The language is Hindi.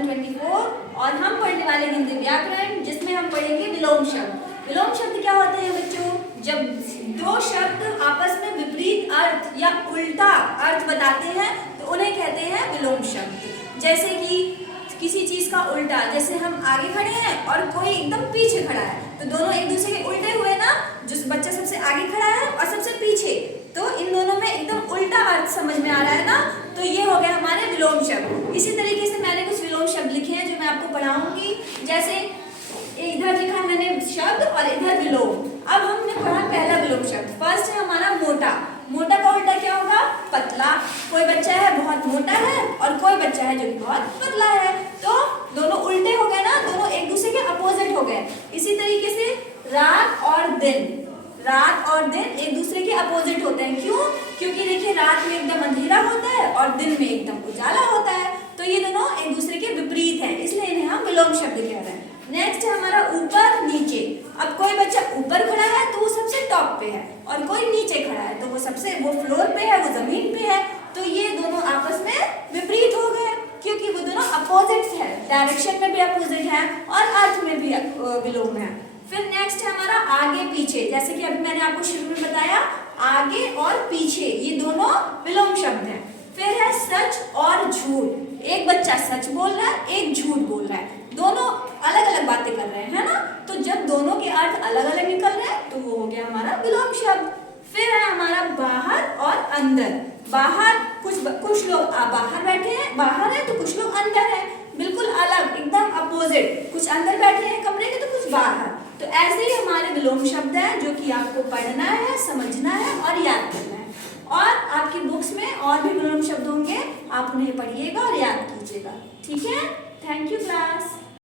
2024 और हम पढ़ने वाले हिंदी व्याकरण, जिसमें हम पढ़ेंगे विलोम शब्द। विलोम शब्द क्या होते हैं बच्चों? जब दो शब्द आपस में विपरीत अर्थ या उल्टा अर्थ बताते हैं तो उन्हें कहते हैं विलोम शब्द। जैसे कि किसी चीज का उल्टा, जैसे हम आगे खड़े हैं और कोई एकदम पीछे खड़ा है, तो दोनों एक दूसरे के उल्टे हुए ना। जो बच्चा सबसे आगे खड़ा है और सबसे पीछे, तो इन दोनों में एकदम उल्टा अर्थ समझ में आ रहा है ना, तो ये हो गया हमारे विलोम शब्द। इसी तरीके से मैंने कुछ विलोम शब्द लिखे हैं जो मैं आपको पढ़ाऊंगी। जैसे इधर लिखा मैंने शब्द और इधर विलोम। अब हमने पढ़ा पहला विलोम शब्द। फर्स्ट है हमारा मोटा। मोटा का उल्टा क्या होगा? पतला। कोई बच्चा है बहुत मोटा है और कोई बच्चा है जो बहुत पतला है, तो दोनों उल्टे हो गए ना, दोनों एक दूसरे के अपोजिट हो गए। इसी तरीके से रात और दिन, रात और दिन एक दूसरे के अपोजिट होते हैं। क्यों? क्योंकि देखिए रात में एकदम अंधेरा होता है और दिन में एकदम उजाला होता है, तो ये दोनों एक दूसरे के विपरीत हैं, इसलिए इन्हें हम विलोम शब्द कह रहे हैं। नेक्स्ट है हमारा ऊपर नीचे। अब कोई बच्चा ऊपर खड़ा है तो वो सबसे टॉप पे है, और कोई नीचे खड़ा है तो वो फ्लोर पे है, वो जमीन पे है, तो ये दोनों आपस में विपरीत हो गए क्योंकि वो दोनों अपोजिट्स है। डायरेक्शन में भी अपोजिट है और अर्थ में भी विलोम है। फिर नेक्स्ट है हमारा आगे पीछे। जैसे कि अभी मैंने आपको शुरू में बताया, आगे और पीछे ये दोनों विलोम शब्द हैं। फिर है सच और झूठ। एक बच्चा सच बोल रहा है, एक झूठ बोल रहा है, दोनों अलग अलग बातें कर रहे हैं, है ना, तो जब दोनों के अर्थ अलग अलग निकल रहे हैं तो वो हो गया हमारा विलोम शब्द। फिर है हमारा बाहर और अंदर। बाहर कुछ लोग बाहर बैठे हैं, बाहर है, तो कुछ लोग अंदर है, बिल्कुल अलग, एकदम अपोजिट। कुछ अंदर बैठे हैं कमरे के तो कुछ बाहर। तो ऐसे ही हमारे विलोम शब्द हैं जो कि आपको पढ़ना है, समझना है और याद करना है। और आपकी बुक्स में और भी विलोम शब्द होंगे, आप उन्हें पढ़िएगा और याद कीजिएगा। ठीक है, थैंक यू क्लास।